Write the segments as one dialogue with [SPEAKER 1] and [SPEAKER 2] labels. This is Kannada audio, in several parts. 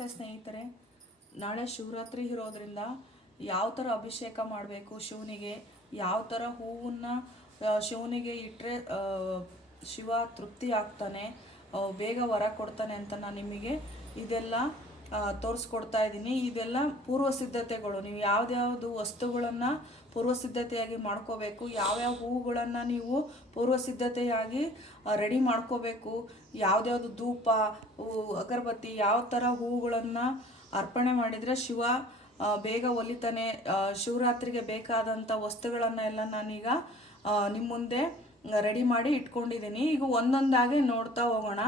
[SPEAKER 1] ನಮಸ್ತೆ ಸ್ನೇಹಿತರೆ. ನಾಳೆ ಶಿವರಾತ್ರಿ ಇರೋದ್ರಿಂದ ಯಾವ ಥರ ಅಭಿಷೇಕ ಮಾಡಬೇಕು ಶಿವನಿಗೆ? ಯಾವ ಥರ ಹೂವನ್ನು ಶಿವನಿಗೆ ಇಟ್ಟರೆ ಶಿವ ತೃಪ್ತಿ ಆಗ್ತಾನೆ ಬೇಗ ವರ ಕೊಡ್ತಾನೆ ಅಂತ ನಾನು ನಿಮಗೆ ಇದೆಲ್ಲ ತೋರಿಸ್ಕೊಡ್ತಾ ಇದ್ದೀನಿ ಇದೆಲ್ಲ ಪೂರ್ವ ಸಿದ್ಧತೆಗಳು ನೀವು ಯಾವ್ದ್ಯಾವ್ದು ವಸ್ತುಗಳನ್ನು ಪೂರ್ವ ಸಿದ್ಧತೆಯಾಗಿ ಮಾಡ್ಕೋಬೇಕು, ಯಾವ್ಯಾವ ಹೂವುಗಳನ್ನು ನೀವು ಪೂರ್ವ ಸಿದ್ಧತೆಯಾಗಿ ರೆಡಿ ಮಾಡ್ಕೋಬೇಕು, ಯಾವ್ದ್ಯಾವ್ದು ಧೂಪ ಅಗರಬತ್ತಿ, ಯಾವ ಥರ ಹೂವುಗಳನ್ನು ಅರ್ಪಣೆ ಮಾಡಿದರೆ ಶಿವ ಬೇಗ ಒಲಿತಾನೆ ಶಿವರಾತ್ರಿಗೆ ಬೇಕಾದಂಥ ವಸ್ತುಗಳನ್ನು ಎಲ್ಲ ನಾನೀಗ ನಿಮ್ಮ ಮುಂದೆ ರೆಡಿ ಮಾಡಿ ಇಟ್ಕೊಂಡಿದ್ದೀನಿ ಈಗ ಒಂದೊಂದಾಗಿ ನೋಡ್ತಾ ಹೋಗೋಣ.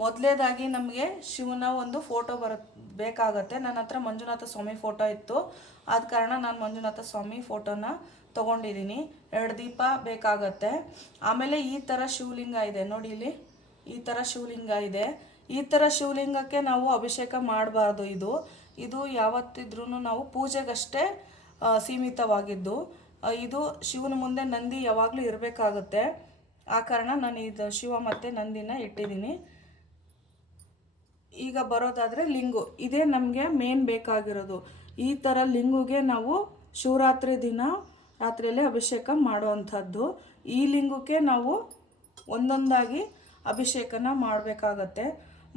[SPEAKER 1] ಮೊದಲೇದಾಗಿ ನಮಗೆ ಶಿವನ ಒಂದು ಫೋಟೋ ಬರ, ಬೇಕಾಗತ್ತೆ. ನನ್ನ ಹತ್ರ ಮಂಜುನಾಥ ಸ್ವಾಮಿ ಫೋಟೋ ಇತ್ತು. ಆದ ಕಾರಣ ನಾನು ಮಂಜುನಾಥ ಸ್ವಾಮಿ ಫೋಟೋನ ತೊಗೊಂಡಿದ್ದೀನಿ ಎರಡು ದೀಪ ಬೇಕಾಗತ್ತೆ. ಆಮೇಲೆ ಈ ಥರ ಶಿವಲಿಂಗ ಇದೆ. ನೋಡಿ ಇಲ್ಲಿ, ಈ ಥರ ಶಿವಲಿಂಗ ಇದೆ. ಈ ಥರ ಶಿವಲಿಂಗಕ್ಕೆ ನಾವು ಅಭಿಷೇಕ ಮಾಡಬಾರ್ದು ಇದು. ಇದು ಯಾವತ್ತಿದ್ರೂ ನಾವು ಪೂಜೆಗಷ್ಟೇ ಸೀಮಿತವಾಗಿದ್ದು. ಇದು ಶಿವನ ಮುಂದೆ ನಂದಿ ಯಾವಾಗಲೂ ಇರಬೇಕಾಗುತ್ತೆ. ಆ ಕಾರಣ ನಾನು ಇದು ಶಿವ ಮತ್ತು ನಂದಿನ ಇಟ್ಟಿದ್ದೀನಿ ಈಗ ಬರೋದಾದರೆ ಲಿಂಗು. ಇದೇ ನಮಗೆ ಮೇನ್ ಬೇಕಾಗಿರೋದು. ಈ ಥರ ಲಿಂಗುಗೆ ನಾವು ಶಿವರಾತ್ರಿ ದಿನ ರಾತ್ರಿಯಲ್ಲಿ ಅಭಿಷೇಕ ಮಾಡುವಂಥದ್ದು. ಈ ಲಿಂಗಕ್ಕೆ ನಾವು ಒಂದೊಂದಾಗಿ ಅಭಿಷೇಕನ ಮಾಡಬೇಕಾಗತ್ತೆ.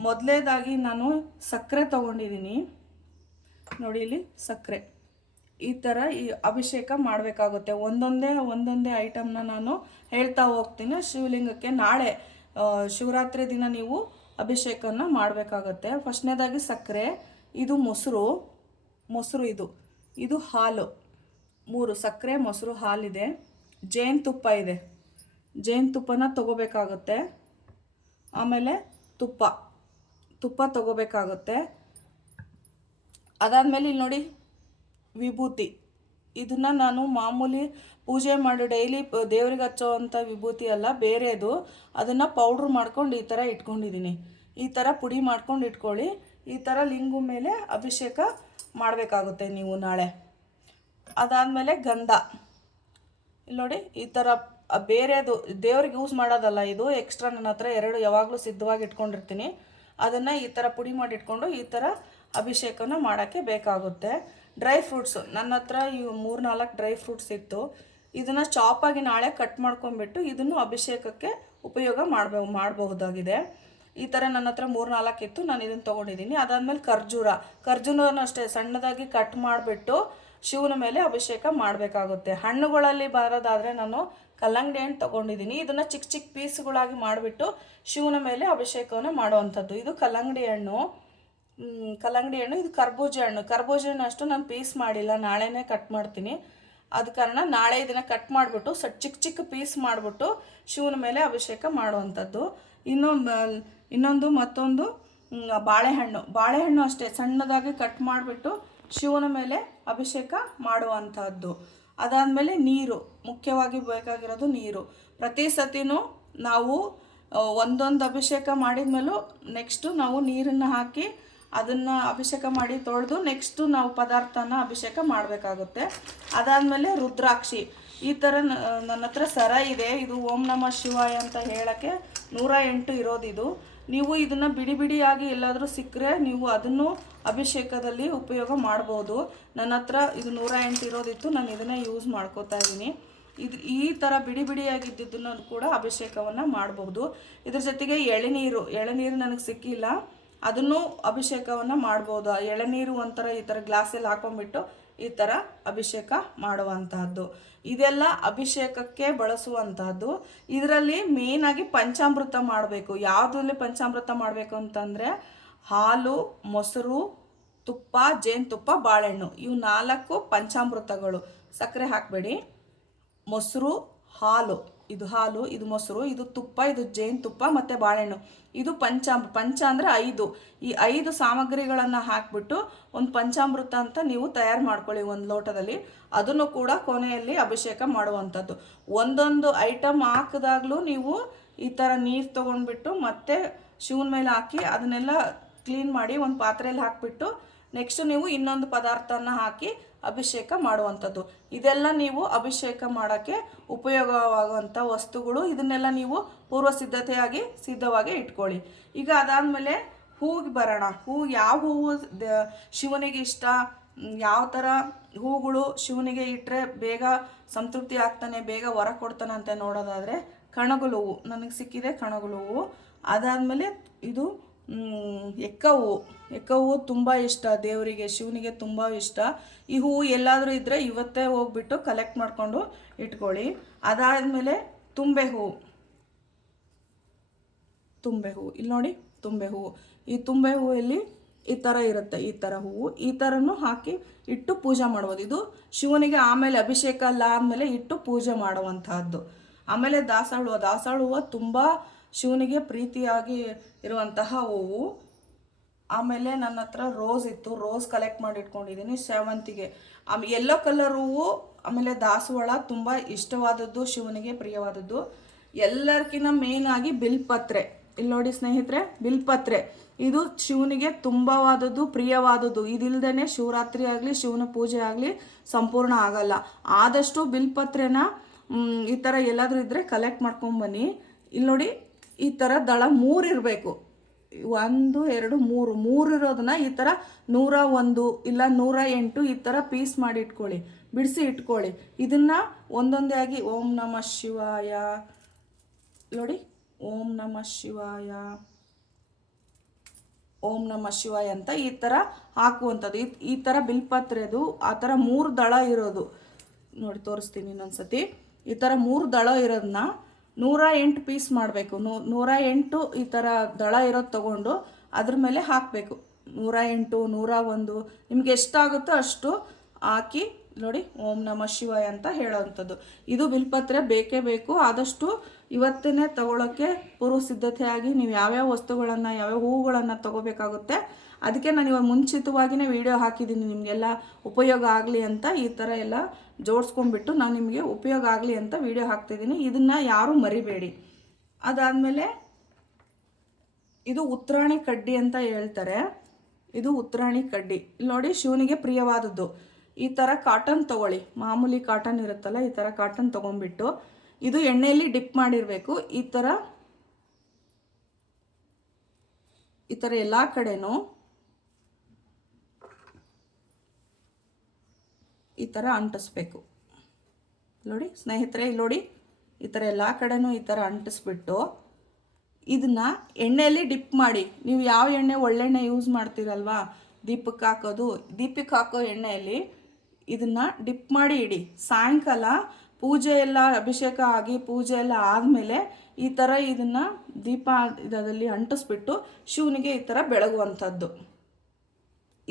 [SPEAKER 1] ಮೊದಲೇದಾಗಿ ನಾನು ಸಕ್ಕರೆ ತೊಗೊಂಡಿದ್ದೀನಿ ನೋಡಿ ಇಲ್ಲಿ ಸಕ್ಕರೆ ಈ ಥರ ಈ ಅಭಿಷೇಕ ಮಾಡಬೇಕಾಗುತ್ತೆ. ಒಂದೊಂದೇ ಒಂದೊಂದೇ ಐಟಮ್ನ ನಾನು ಹೇಳ್ತಾ ಹೋಗ್ತೀನಿ. ಶಿವಲಿಂಗಕ್ಕೆ ನಾಳೆ ಶಿವರಾತ್ರಿ ದಿನ ನೀವು ಅಭಿಷೇಕನ ಮಾಡಬೇಕಾಗತ್ತೆ. ಫಸ್ಟ್ನೇದಾಗಿ ಸಕ್ಕರೆ, ಇದು ಮೊಸರು ಮೊಸರು ಇದು ಇದು ಹಾಲು, ಮೂರು ಸಕ್ಕರೆ, ಮೊಸರು, ಹಾಲಿದೆ. ಜೇನುತುಪ್ಪ ಇದೆ. ಜೇನುತುಪ್ಪನ ತಗೋಬೇಕಾಗುತ್ತೆ. ಆಮೇಲೆ ತುಪ್ಪ ತುಪ್ಪ ತಗೋಬೇಕಾಗುತ್ತೆ. ಅದಾದಮೇಲೆ ಇಲ್ಲಿ ನೋಡಿ ವಿಭೂತಿ. ಇದನ್ನು ನಾನು ಮಾಮೂಲಿ ಪೂಜೆ ಮಾಡಿ ಡೈಲಿ ದೇವ್ರಿಗೆ ಹಚ್ಚೋವಂಥ ವಿಭೂತಿ ಅಲ್ಲ, ಬೇರೆದು. ಅದನ್ನು ಪೌಡ್ರ್ ಮಾಡ್ಕೊಂಡು ಈ ಥರ ಇಟ್ಕೊಂಡಿದ್ದೀನಿ ಈ ಥರ ಪುಡಿ ಮಾಡ್ಕೊಂಡು ಇಟ್ಕೊಳ್ಳಿ. ಈ ಥರ ಲಿಂಗು ಮೇಲೆ ಅಭಿಷೇಕ ಮಾಡಬೇಕಾಗುತ್ತೆ ನೀವು ನಾಳೆ. ಅದಾದಮೇಲೆ ಗಂಧ. ಇಲ್ಲಿ ನೋಡಿ, ಈ ಥರ ಬೇರೆದು, ದೇವ್ರಿಗೆ ಯೂಸ್ ಮಾಡೋದಲ್ಲ ಇದು ಎಕ್ಸ್ಟ್ರಾ ನನ್ನ ಹತ್ರ ಎರಡು ಯಾವಾಗಲೂ ಸಿದ್ಧವಾಗಿ ಇಟ್ಕೊಂಡಿರ್ತೀನಿ. ಅದನ್ನು ಈ ಥರ ಪುಡಿ ಮಾಡಿ ಇಟ್ಕೊಂಡು ಈ ಥರ ಅಭಿಷೇಕನ ಮಾಡೋಕ್ಕೆ ಬೇಕಾಗುತ್ತೆ. ಡ್ರೈ ಫ್ರೂಟ್ಸು ನನ್ನ ಹತ್ರ ಇವು ಮೂರು ನಾಲ್ಕು ಡ್ರೈ ಫ್ರೂಟ್ಸ್ ಇತ್ತು. ಇದನ್ನು ಚಾಪಾಗಿ ನಾಳೆ ಕಟ್ ಮಾಡ್ಕೊಂಡ್ಬಿಟ್ಟು ಇದನ್ನು ಅಭಿಷೇಕಕ್ಕೆ ಉಪಯೋಗ ಮಾಡಬ, ಮಾಡಬಹುದಾಗಿದೆ. ಈ ಥರ ನನ್ನ ಹತ್ರ ಮೂರು ನಾಲ್ಕು ಇತ್ತು, ನಾನು ಇದನ್ನು ತೊಗೊಂಡಿದ್ದೀನಿ. ಅದಾದಮೇಲೆ ಖರ್ಜೂರ. ಖರ್ಜೂರನೂ ಅಷ್ಟೇ, ಸಣ್ಣದಾಗಿ ಕಟ್ ಮಾಡಿಬಿಟ್ಟು ಶಿವನ ಮೇಲೆ ಅಭಿಷೇಕ ಮಾಡಬೇಕಾಗುತ್ತೆ. ಹಣ್ಣುಗಳಲ್ಲಿ ಬರೋದಾದರೆ ನಾನು ಕಲ್ಲಂಗಡಿ ಹಣ್ಣು ತೊಗೊಂಡಿದ್ದೀನಿ. ಇದನ್ನು ಚಿಕ್ಕ ಚಿಕ್ಕ ಪೀಸ್ಗಳಾಗಿ ಮಾಡಿಬಿಟ್ಟು ಶಿವನ ಮೇಲೆ ಅಭಿಷೇಕವನ್ನು ಮಾಡುವಂಥದ್ದು. ಇದು ಕಲ್ಲಂಗಡಿ ಹಣ್ಣು. ಕಲ್ಲಂಗಡಿ ಹಣ್ಣು, ಇದು ಕರ್ಬೂಜ ಹಣ್ಣು. ಕರ್ಬೂಜ ಹಣ್ಣು ಅಷ್ಟು ನಾನು ಪೀಸ್ ಮಾಡಿಲ್ಲ. ನಾಳೆನೇ ಕಟ್ ಮಾಡ್ತೀನಿ. ಆದ ಕಾರಣ ನಾಳೆ ಇದನ್ನು ಕಟ್ ಮಾಡಿಬಿಟ್ಟು ಸ ಚಿಕ್ಕ ಚಿಕ್ಕ ಪೀಸ್ ಮಾಡಿಬಿಟ್ಟು ಶಿವನ ಮೇಲೆ ಅಭಿಷೇಕ ಮಾಡುವಂಥದ್ದು. ಇನ್ನೊಂದು ಇನ್ನೊಂದು ಮತ್ತೊಂದು ಬಾಳೆಹಣ್ಣು. ಬಾಳೆಹಣ್ಣು ಅಷ್ಟೇ. ಸಣ್ಣದಾಗಿ ಕಟ್ ಮಾಡಿಬಿಟ್ಟು ಶಿವನ ಮೇಲೆ ಅಭಿಷೇಕ ಮಾಡುವಂಥದ್ದು. ಅದಾದಮೇಲೆ ನೀರು. ಮುಖ್ಯವಾಗಿ ಬೇಕಾಗಿರೋದು ನೀರು. ಪ್ರತಿ ಸತಿನೂ ನಾವು ಒಂದೊಂದು ಅಭಿಷೇಕ ಮಾಡಿದ ಮೇಲೂ ನೆಕ್ಸ್ಟು ನಾವು ನೀರನ್ನು ಹಾಕಿ ಅದನ್ನು ಅಭಿಷೇಕ ಮಾಡಿ ತೊಳೆದು ನೆಕ್ಸ್ಟು ನಾವು ಪದಾರ್ಥನ ಅಭಿಷೇಕ ಮಾಡಬೇಕಾಗುತ್ತೆ. ಅದಾದಮೇಲೆ ರುದ್ರಾಕ್ಷಿ. ಈ ಥರ ನನ್ನ ಹತ್ರ ಸರ ಇದೆ. ಇದು ಓಂ ನಮ ಶಿವಾಯ ಅಂತ ಹೇಳೋಕ್ಕೆ ನೂರ ಎಂಟು ಇರೋದಿದು. ನೀವು ಇದನ್ನು ಬಿಡಿ ಬಿಡಿಯಾಗಿ ಎಲ್ಲಾದರೂ ಸಿಕ್ಕರೆ ನೀವು ಅದನ್ನು ಅಭಿಷೇಕದಲ್ಲಿ ಉಪಯೋಗ ಮಾಡ್ಬೋದು. ನನ್ನ ಹತ್ರ ಇದು ನೂರ ಎಂಟು ಇರೋದಿತ್ತು. ನಾನು ಇದನ್ನೇ ಯೂಸ್ ಮಾಡ್ಕೋತಾ ಇದ್ದೀನಿ. ಇದು ಈ ಥರ ಬಿಡಿ ಬಿಡಿಯಾಗಿದ್ದನ್ನು ಕೂಡ ಅಭಿಷೇಕವನ್ನು ಮಾಡಬಹುದು ಇದ್ರ ಜೊತೆಗೆ ಎಳೆನೀರು. ಎಳೆನೀರು ನನಗೆ ಸಿಕ್ಕಿಲ್ಲ. ಅದನ್ನು ಅಭಿಷೇಕವನ್ನು ಮಾಡ್ಬೋದು. ಎಳೆನೀರು ಒಂಥರ ಈ ಥರ ಗ್ಲಾಸಲ್ಲಿ ಹಾಕೊಂಡ್ಬಿಟ್ಟು ಈ ಥರ ಅಭಿಷೇಕ ಮಾಡುವಂತಹದ್ದು. ಇದೆಲ್ಲ ಅಭಿಷೇಕಕ್ಕೆ ಬಳಸುವಂತಹದ್ದು. ಇದರಲ್ಲಿ ಮೇಯ್ನಾಗಿ ಪಂಚಾಮೃತ ಮಾಡಬೇಕು. ಯಾವುದ್ರಲ್ಲಿ ಪಂಚಾಮೃತ ಮಾಡಬೇಕು ಅಂತಂದರೆ ಹಾಲು, ಮೊಸರು, ತುಪ್ಪ ಜೇನುತುಪ್ಪ ಬಾಳೆಹಣ್ಣು. ಇವು ನಾಲ್ಕು ಪಂಚಾಮೃತಗಳು. ಸಕ್ಕರೆ ಹಾಕಬೇಡಿ. ಮೊಸರು ಹಾಲು. ಇದು ಹಾಲು, ಇದು ಮೊಸರು, ಇದು ತುಪ್ಪ, ಇದು ಜೇನುತುಪ್ಪ ಮತ್ತು ಬಾಳೆಹಣ್ಣು. ಇದು ಪಂಚಾಮ್ ಪಂಚ ಅಂದರೆ ಐದು. ಈ ಐದು ಸಾಮಗ್ರಿಗಳನ್ನು ಹಾಕಿಬಿಟ್ಟು ಒಂದು ಪಂಚಾಮೃತ ಅಂತ ನೀವು ತಯಾರು ಮಾಡ್ಕೊಳ್ಳಿ ಒಂದು ಲೋಟದಲ್ಲಿ. ಅದನ್ನು ಕೂಡ ಕೊನೆಯಲ್ಲಿ ಅಭಿಷೇಕ ಮಾಡುವಂಥದ್ದು. ಒಂದೊಂದು ಐಟಮ್ ಹಾಕಿದಾಗಲೂ ನೀವು ಈ ಥರ ನೀರು ತೊಗೊಂಡ್ಬಿಟ್ಟು ಮತ್ತೆ ಶಿವನ ಮೇಲೆ ಹಾಕಿ ಅದನ್ನೆಲ್ಲ ಕ್ಲೀನ್ ಮಾಡಿ ಒಂದು ಪಾತ್ರೆಯಲ್ಲಿ ಹಾಕಿಬಿಟ್ಟು ನೆಕ್ಸ್ಟ್ ನೀವು ಇನ್ನೊಂದು ಪದಾರ್ಥನ ಹಾಕಿ ಅಭಿಷೇಕ ಮಾಡುವಂಥದ್ದು. ಇದೆಲ್ಲ ನೀವು ಅಭಿಷೇಕ ಮಾಡೋಕ್ಕೆ ಉಪಯೋಗವಾಗುವಂಥ ವಸ್ತುಗಳು. ಇದನ್ನೆಲ್ಲ ನೀವು ಪೂರ್ವ ಸಿದ್ಧತೆಯಾಗಿ ಸಿದ್ಧವಾಗಿ ಇಟ್ಕೊಳ್ಳಿ. ಈಗ ಅದಾದಮೇಲೆ ಹೂಗೆ ಬರೋಣ. ಹೂ ಯಾವ ಹೂವು ಶಿವನಿಗೆ ಇಷ್ಟ? ಯಾವ ಥರ ಹೂಗಳು ಶಿವನಿಗೆ ಇಟ್ಟರೆ ಬೇಗ ಸಂತೃಪ್ತಿ ಆಗ್ತಾನೆ, ಬೇಗ ವರ ಕೊಡ್ತಾನೆ ಅಂತ ನೋಡೋದಾದರೆ ಕಣಗಲು ಹೂವು ನನಗೆ ಸಿಕ್ಕಿದೆ ಕಣಗುಲು ಹೂವು ಅದಾದಮೇಲೆ ಇದು ಎಕ್ಕ ಹೂವು ಎಕ್ಕ ಹೂವು ತುಂಬ ಇಷ್ಟ. ದೇವರಿಗೆ, ಶಿವನಿಗೆ ತುಂಬ ಇಷ್ಟ. ಈ ಹೂವು ಎಲ್ಲಾದರೂ ಇದ್ದರೆ ಇವತ್ತೇ ಹೋಗ್ಬಿಟ್ಟು ಕಲೆಕ್ಟ್ ಮಾಡಿಕೊಂಡು ಇಟ್ಕೊಳ್ಳಿ. ಅದಾದಮೇಲೆ ತುಂಬೆ ಹೂವು. ತುಂಬೆ ಹೂವು. ಇಲ್ಲಿ ನೋಡಿ, ತುಂಬೆ ಹೂವು. ಈ ತುಂಬೆ ಹೂವಲ್ಲಿ ಈ ಥರ ಇರುತ್ತೆ, ಈ ಥರ ಹೂವು. ಈ ಥರನೂ ಹಾಕಿ ಇಟ್ಟು ಪೂಜೆ ಮಾಡ್ಬೋದು. ಇದು ಶಿವನಿಗೆ ಆಮೇಲೆ ಅಭಿಷೇಕ ಅಲ್ಲ ಆದಮೇಲೆ ಇಟ್ಟು ಪೂಜೆ ಮಾಡುವಂತಹದ್ದು. ಆಮೇಲೆ ದಾಸಾಳ ಹೂವು. ದಾಸಾಳ ಹೂವು ತುಂಬ ಶಿವನಿಗೆ ಪ್ರೀತಿಯಾಗಿ ಇರುವಂತಹ ಹೂವು. ಆಮೇಲೆ ನನ್ನ ಹತ್ರ ರೋಸ್ ಇತ್ತು. ರೋಸ್ ಕಲೆಕ್ಟ್ ಮಾಡಿ ಇಟ್ಕೊಂಡಿದ್ದೀನಿ ಸೇವಂತಿಗೆ ಆಮೇಲೆ ಎಲ್ಲೋ ಕಲರ್ ಹೂವು, ಆಮೇಲೆ ದಾಸವಾಳ ತುಂಬ ಇಷ್ಟವಾದದ್ದು, ಶಿವನಿಗೆ ಪ್ರಿಯವಾದದ್ದು. ಎಲ್ಲರಿಗಿಂತ ಮೇನ್ ಆಗಿ ಬಿಲ್ಪತ್ರೆ. ಇಲ್ಲಿ ನೋಡಿ ಸ್ನೇಹಿತರೆ, ಬಿಲ್ಪತ್ರೆ. ಇದು ಶಿವನಿಗೆ ತುಂಬವಾದದ್ದು, ಪ್ರಿಯವಾದದ್ದು. ಇದಿಲ್ದೇನೆ ಶಿವರಾತ್ರಿ ಆಗಲಿ, ಶಿವನ ಪೂಜೆ ಆಗಲಿ ಸಂಪೂರ್ಣ ಆಗಲ್ಲ. ಆದಷ್ಟು ಬಿಲ್ಪತ್ರೆನ ಈ ಥರ ಎಲ್ಲಾದರೂ ಇದ್ದರೆ ಕಲೆಕ್ಟ್ ಮಾಡ್ಕೊಂಬನ್ನಿ ಇಲ್ಲಿ ನೋಡಿ ಈ ಥರ ದಳ ಮೂರು ಇರಬೇಕು. ಒಂದು, ಎರಡು, ಮೂರು. ಮೂರು ಇರೋದನ್ನ ಈ ಥರ ನೂರ ಒಂದು ಇಲ್ಲ ನೂರ ಎಂಟು ಈ ಥರ ಪೀಸ್ ಮಾಡಿ ಇಟ್ಕೊಳ್ಳಿ. ಬಿಡಿಸಿ ಇಟ್ಕೊಳ್ಳಿ. ಇದನ್ನ ಒಂದೊಂದೇ ಆಗಿ ಓಂ ನಮ ಶಿವಾಯ. ನೋಡಿ, ಓಂ ನಮ ಶಿವಾಯ. ಓಂ ನಮ ಶಿವಾಯ ಅಂತ ಈ ಥರ ಹಾಕುವಂಥದ್ದು. ಈ ಈ ಥರ ಬಿಲ್ಪತ್ರೆದು, ಆ ಥರ ಮೂರು ದಳ ಇರೋದು. ನೋಡಿ, ತೋರಿಸ್ತೀನಿ ಇನ್ನೊಂದ್ಸತಿ. ಈ ಥರ ಮೂರು ದಳ ಇರೋದನ್ನ ನೂರ ಎಂಟು ಪೀಸ್ ಮಾಡಬೇಕು. ನೂ ನೂರ ಎಂಟು ಈ ಥರ ದಳ ಇರೋದು ತೊಗೊಂಡು ಅದ್ರ ಮೇಲೆ ಹಾಕಬೇಕು. ನೂರ ಎಂಟು, ನೂರ ಒಂದು, ನಿಮ್ಗೆ ಎಷ್ಟಾಗುತ್ತೋ ಅಷ್ಟು ಹಾಕಿ ನೋಡಿ ಓಂ ನಮ ಶಿವಾಯ ಅಂತ ಹೇಳೋವಂಥದ್ದು ಇದು ಬಿಲ್ಪತ್ರೆ ಬೇಕೇ ಬೇಕು. ಆದಷ್ಟು ಇವತ್ತೇ ತಗೊಳ್ಳೋಕ್ಕೆ ಪೂರ್ವ ಸಿದ್ಧತೆಯಾಗಿ ನೀವು ಯಾವ್ಯಾವ ವಸ್ತುಗಳನ್ನು, ಯಾವ್ಯಾವ ಹೂವುಗಳನ್ನು ತಗೋಬೇಕಾಗುತ್ತೆ, ಅದಕ್ಕೆ ನಾನು ಇವಾಗ ಮುಂಚಿತವಾಗಿಯೇ ವಿಡಿಯೋ ಹಾಕಿದ್ದೀನಿ. ನಿಮಗೆಲ್ಲ ಉಪಯೋಗ ಆಗಲಿ ಅಂತ ಈ ಥರ ಎಲ್ಲ ಜೋಡಿಸ್ಕೊಂಡ್ಬಿಟ್ಟು ನಾನು ನಿಮಗೆ ಉಪಯೋಗ ಆಗಲಿ ಅಂತ ವಿಡಿಯೋ ಹಾಕ್ತಿದ್ದೀನಿ. ಇದನ್ನು ಯಾರೂ ಮರಿಬೇಡಿ. ಅದಾದಮೇಲೆ ಇದು ಉತ್ತರಾಣಿ ಕಡ್ಡಿ ಅಂತ ಹೇಳ್ತಾರೆ. ಇದು ಉತ್ತರಾಣಿ ಕಡ್ಡಿ. ಇಲ್ಲಿ ನೋಡಿ, ಶಿವನಿಗೆ ಪ್ರಿಯವಾದದ್ದು. ಈ ಥರ ಕಾಟನ್ ತಗೊಳ್ಳಿ. ಮಾಮೂಲಿ ಕಾಟನ್ ಇರುತ್ತಲ್ಲ, ಈ ಥರ ಕಾಟನ್ ತೊಗೊಂಡ್ಬಿಟ್ಟು ಇದು ಎಣ್ಣೆಯಲ್ಲಿ ಡಿಪ್ ಮಾಡಿರಬೇಕು. ಈ ಥರ ಈ ಥರ ಎಲ್ಲ ಕಡೆನೂ ಈ ಥರ ಅಂಟಿಸ್ಬೇಕು. ನೋಡಿ, ಸ್ನೇಹಿತರೆ ಇಲ್ಲಿ ನೋಡಿ, ಈ ಥರ ಎಲ್ಲ ಕಡೆನೂ ಈ ಥರ ಅಂಟಿಸ್ಬಿಟ್ಟು ಇದನ್ನು ಎಣ್ಣೆಯಲ್ಲಿ ಡಿಪ್ ಮಾಡಿ. ನೀವು ಯಾವ ಎಣ್ಣೆ ಒಳ್ಳೆಣ್ಣೆ ಯೂಸ್ ಮಾಡ್ತೀರಲ್ವಾ? ದೀಪಕ್ಕೆ ಹಾಕೋದು ದೀಪಕ್ಕೆ ಹಾಕೋ ಎಣ್ಣೆಯಲ್ಲಿ ಇದನ್ನು ಡಿಪ್ ಮಾಡಿ ಇಡಿ. ಸಾಯಂಕಾಲ ಪೂಜೆ ಎಲ್ಲ, ಅಭಿಷೇಕ ಆಗಿ ಪೂಜೆ ಎಲ್ಲ ಆದಮೇಲೆ ಈ ಥರ ಇದನ್ನು ದೀಪ ಇದರಲ್ಲಿ ಅಂಟಿಸ್ಬಿಟ್ಟು ಶಿವನಿಗೆ ಈ ಥರ ಬೆಳಗುವಂಥದ್ದು.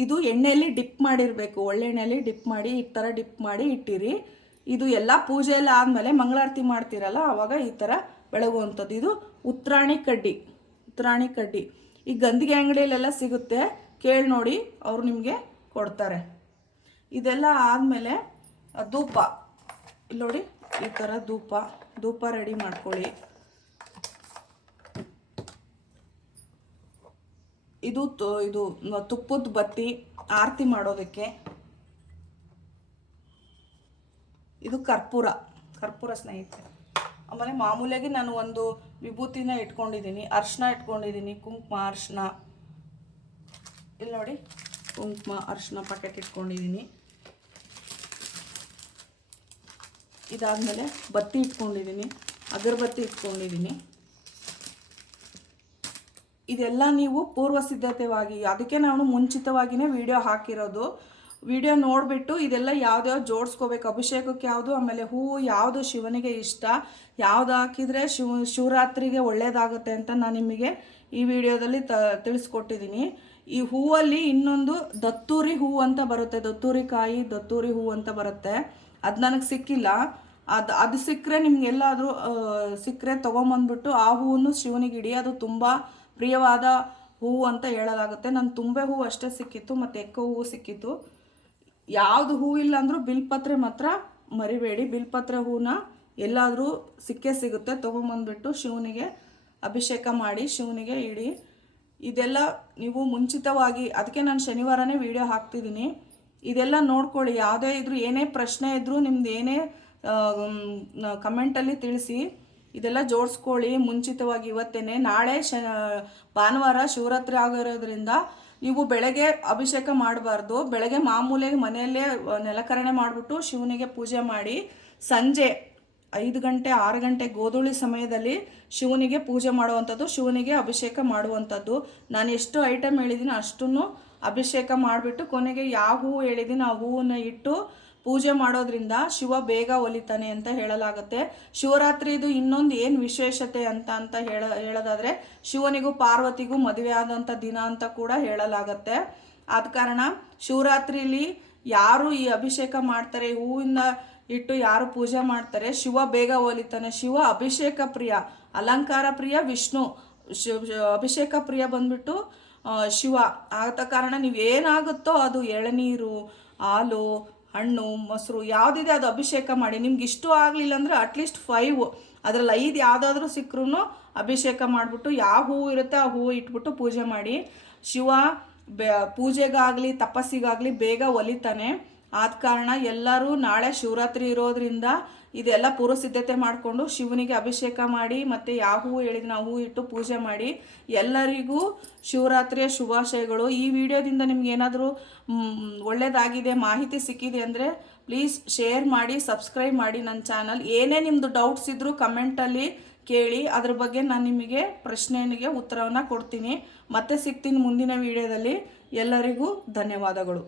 [SPEAKER 1] ಇದು ಎಣ್ಣೆಯಲ್ಲಿ ಡಿಪ್ ಮಾಡಿರಬೇಕು. ಒಳ್ಳೆ ಎಣ್ಣೆಯಲ್ಲಿ ಡಿಪ್ ಮಾಡಿ, ಈ ಥರ ಡಿಪ್ ಮಾಡಿ ಇಟ್ಟಿರಿ. ಇದು ಎಲ್ಲ ಪೂಜೆ ಎಲ್ಲ ಆದಮೇಲೆ ಮಂಗಳಾರತಿ ಮಾಡ್ತೀರಲ್ಲ ಆವಾಗ ಈ ಥರ ಬೆಳಗುವಂಥದ್ದು. ಇದು ಉತ್ತರಾಣಿ ಕಡ್ಡಿ ಉತ್ತರಾಣಿ ಕಡ್ಡಿ. ಈ ಗಂದಿಗೆ ಅಂಗಡಿಯಲ್ಲೆಲ್ಲ ಸಿಗುತ್ತೆ. ಕೇಳಿ ನೋಡಿ, ಅವರು ನಿಮಗೆ ಕೊಡ್ತಾರೆ. ಇದೆಲ್ಲ ಆದಮೇಲೆ ಧೂಪ. ಇಲ್ಲಿ ನೋಡಿ, ಈ ಥರ ಧೂಪ. ಧೂಪ ರೆಡಿ ಮಾಡ್ಕೊಳ್ಳಿ. ಇದು ಇದು ತುಪ್ಪದ ಬತ್ತಿ ಆರತಿ ಮಾಡೋದಕ್ಕೆ ಇದು ಕರ್ಪೂರ ಕರ್ಪೂರ ಸ್ನೇಹಿತರೆ. ಆಮೇಲೆ ಮಾಮೂಲಿಯಾಗಿ ನಾನು ಒಂದು ವಿಭೂತಿನ ಇಟ್ಕೊಂಡಿದ್ದೀನಿ, ಅರ್ಶಿನ ಇಟ್ಕೊಂಡಿದ್ದೀನಿ, ಕುಂಕುಮ, ಅರ್ಶಿನ. ಇಲ್ಲಿ ನೋಡಿ, ಕುಂಕುಮ, ಅರ್ಶಿನ ಪ್ಯಾಕೆಟ್ ಇಟ್ಕೊಂಡಿದ್ದೀನಿ. ಇದಾದಮೇಲೆ ಬತ್ತಿ ಇಟ್ಕೊಂಡಿದ್ದೀನಿ, ಅಗರಬತ್ತಿ ಇಟ್ಕೊಂಡಿದ್ದೀನಿ. ಇದೆಲ್ಲ ನೀವು ಪೂರ್ವ ಸಿದ್ಧತೆವಾಗಿ, ಅದಕ್ಕೆ ನಾನು ಮುಂಚಿತವಾಗಿಯೇ ವಿಡಿಯೋ ಹಾಕಿರೋದು. ವಿಡಿಯೋ ನೋಡಿಬಿಟ್ಟು ಇದೆಲ್ಲ ಯಾವ್ದ್ಯಾವ್ದು ಜೋಡಿಸ್ಕೋಬೇಕು, ಅಭಿಷೇಕಕ್ಕೆ ಯಾವುದು, ಆಮೇಲೆ ಹೂವು ಯಾವುದು ಶಿವನಿಗೆ ಇಷ್ಟ, ಯಾವ್ದು ಹಾಕಿದರೆ ಶಿವ, ಶಿವರಾತ್ರಿಗೆ ಒಳ್ಳೆಯದಾಗುತ್ತೆ ಅಂತ ನಾನು ನಿಮಗೆ ಈ ವಿಡಿಯೋದಲ್ಲಿ ತ ತಿಳಿಸ್ಕೊಟ್ಟಿದ್ದೀನಿ ಈ ಹೂವಲ್ಲಿ ಇನ್ನೊಂದು ದತ್ತೂರಿ ಹೂವು ಅಂತ ಬರುತ್ತೆ, ದತ್ತೂರಿ ಕಾಯಿ, ದತ್ತೂರಿ ಹೂವು ಅಂತ ಬರುತ್ತೆ. ಅದು ನನಗೆ ಸಿಕ್ಕಿಲ್ಲ. ಅದು ಅದು ಸಿಕ್ಕರೆ ನಿಮ್ಗೆಲ್ಲಾದರೂ ಸಿಕ್ಕರೆ ತೊಗೊಂಬಂದ್ಬಿಟ್ಟು ಆ ಹೂವನ್ನು ಶಿವನಿಗೆ ಇಡಿ, ಅದು ತುಂಬ ಪ್ರಿಯವಾದ ಹೂವು ಅಂತ ಹೇಳಲಾಗುತ್ತೆ. ನನ್ನ ತುಂಬೆ ಹೂವು ಅಷ್ಟೇ ಸಿಕ್ಕಿತ್ತು, ಮತ್ತು ಎಕ್ಕ ಹೂವು ಸಿಕ್ಕಿತ್ತು. ಯಾವುದು ಹೂವು ಇಲ್ಲ ಅಂದರೂ ಬಿಲ್ಪತ್ರೆ ಮಾತ್ರ ಮರಿಬೇಡಿ. ಬಿಲ್ಪತ್ರೆ ಹೂವನ್ನ ಎಲ್ಲಾದರೂ ಸಿಕ್ಕೇ ಸಿಗುತ್ತೆ. ತೊಗೊಂಬಂದ್ಬಿಟ್ಟು ಶಿವನಿಗೆ ಅಭಿಷೇಕ ಮಾಡಿ, ಶಿವನಿಗೆ ಇಡಿ. ಇದೆಲ್ಲ ನೀವು ಮುಂಚಿತವಾಗಿ, ಅದಕ್ಕೆ ನಾನು ಶನಿವಾರನೇ ವಿಡಿಯೋ ಹಾಕ್ತಿದ್ದೀನಿ ಇದೆಲ್ಲ ನೋಡ್ಕೊಳ್ಳಿ. ಯಾವುದೇ ಇದ್ರೂ ಏನೇ ಪ್ರಶ್ನೆ ಇದ್ದರೂ ನಿಮ್ದು ಏನೇ ಕಮೆಂಟಲ್ಲಿ ತಿಳಿಸಿ. ಇದೆಲ್ಲ ಜೋಡಿಸ್ಕೊಳ್ಳಿ. ಮುಂಚಿತವಾಗಿ ಇವತ್ತೇನೆ. ನಾಳೆ ಶ, ಭಾನುವಾರ ಶಿವರಾತ್ರಿ ಆಗಿರೋದ್ರಿಂದ ನೀವು ಬೆಳಗ್ಗೆ ಅಭಿಷೇಕ ಮಾಡಬಾರ್ದು. ಬೆಳಗ್ಗೆ ಮಾಮೂಲಿ ಮನೆಯಲ್ಲೇ ನೆಲಕರಣೆ ಮಾಡಿಬಿಟ್ಟು ಶಿವನಿಗೆ ಪೂಜೆ ಮಾಡಿ ಸಂಜೆ ಐದು ಗಂಟೆ, ಆರು ಗಂಟೆ ಗೋಧೂಳಿ ಸಮಯದಲ್ಲಿ ಶಿವನಿಗೆ ಪೂಜೆ ಮಾಡುವಂಥದ್ದು, ಶಿವನಿಗೆ ಅಭಿಷೇಕ ಮಾಡುವಂಥದ್ದು. ನಾನು ಎಷ್ಟು ಐಟಮ್ ಹೇಳಿದ್ದೀನಿ ಅಷ್ಟನ್ನು ಅಭಿಷೇಕ ಮಾಡಿಬಿಟ್ಟು ಕೊನೆಗೆ ಯಾವ ಹೂವು ಹೇಳಿದ್ದೀನಿ ಆ ಹೂವನ್ನು ಇಟ್ಟು ಪೂಜೆ ಮಾಡೋದ್ರಿಂದ ಶಿವ ಬೇಗ ಒಲಿತಾನೆ ಅಂತ ಹೇಳಲಾಗುತ್ತೆ. ಶಿವರಾತ್ರಿದು ಇನ್ನೊಂದು ಏನು ವಿಶೇಷತೆ ಅಂತ ಅಂತ ಹೇಳ, ಹೇಳೋದಾದ್ರೆ ಶಿವನಿಗೂ ಪಾರ್ವತಿಗೂ ಮದುವೆ ಆದಂಥ ದಿನ ಅಂತ ಕೂಡ ಹೇಳಲಾಗತ್ತೆ. ಆದ ಕಾರಣ ಶಿವರಾತ್ರಿಲಿ ಯಾರು ಈ ಅಭಿಷೇಕ ಮಾಡ್ತಾರೆ, ಹೂವಿಂದ ಇಟ್ಟು ಯಾರು ಪೂಜೆ ಮಾಡ್ತಾರೆ, ಶಿವ ಬೇಗ ಒಲಿತಾನೆ. ಶಿವ ಅಭಿಷೇಕ ಪ್ರಿಯ, ಅಲಂಕಾರ ಪ್ರಿಯ, ವಿಷ್ಣು ಅಭಿಷೇಕ ಪ್ರಿಯ ಬಂದ್ಬಿಟ್ಟು ಶಿವ. ಆದ ಕಾರಣ ನೀವು ಏನಾಗುತ್ತೋ ಅದು ಎಳನೀರು, ಹಾಲು ಹಣ್ಣು, ಮೊಸರು ಯಾವುದಿದೆ ಅದು ಅಭಿಷೇಕ ಮಾಡಿ. ನಿಮ್ಗೆ ಇಷ್ಟು ಆಗಲಿಲ್ಲ ಅಂದರೆ ಅಟ್ಲೀಸ್ಟ್ ಫೈವ್ ಅದರಲ್ಲಿ ಐದು ಯಾವುದಾದ್ರೂ ಸಿಕ್ಕರೂ ಅಭಿಷೇಕ ಮಾಡಿಬಿಟ್ಟು ಯಾವ ಹೂವು ಇರುತ್ತೆ ಆ ಹೂವು ಇಟ್ಬಿಟ್ಟು ಪೂಜೆ ಮಾಡಿ. ಶಿವ ಬೆ, ಪೂಜೆಗಾಗಲಿ, ತಪಸ್ಸಿಗಾಗಲಿ ಬೇಗ ಒಲಿತಾನೆ. ಆದ ಕಾರಣ ಎಲ್ಲರೂ ನಾಳೆ ಶಿವರಾತ್ರಿ ಇರೋದ್ರಿಂದ ಇದೆಲ್ಲ ಪೂರ್ವ ಸಿದ್ಧತೆ ಮಾಡಿಕೊಂಡು ಶಿವನಿಗೆ ಅಭಿಷೇಕ ಮಾಡಿ ಮತ್ತು ಯಾವ ಹೂವು ಹೇಳಿದ್ರೆ ನಾವು ಹೂವು ಇಟ್ಟು ಪೂಜೆ ಮಾಡಿ. ಎಲ್ಲರಿಗೂ ಶಿವರಾತ್ರಿಯ ಶುಭಾಶಯಗಳು. ಈ ವಿಡಿಯೋದಿಂದ ನಿಮ್ಗೆ ಏನಾದರೂ ಒಳ್ಳೆಯದಾಗಿದೆ ಮಾಹಿತಿ ಸಿಕ್ಕಿದೆ ಅಂದರೆ ಪ್ಲೀಸ್ ಶೇರ್ ಮಾಡಿ ಸಬ್ಸ್ಕ್ರೈಬ್ ಮಾಡಿ ನನ್ನ ಚಾನಲ್ ಏನೇ ನಿಮ್ಮದು ಡೌಟ್ಸ್ ಇದ್ದರೂ ಕಮೆಂಟಲ್ಲಿ ಕೇಳಿ. ಅದ್ರ ಬಗ್ಗೆ ನಾನು ನಿಮಗೆ ಪ್ರಶ್ನೆಗೆ ಉತ್ತರವನ್ನು ಕೊಡ್ತೀನಿ. ಮತ್ತೆ ಸಿಗ್ತೀನಿ ಮುಂದಿನ ವಿಡಿಯೋದಲ್ಲಿ. ಎಲ್ಲರಿಗೂ ಧನ್ಯವಾದಗಳು.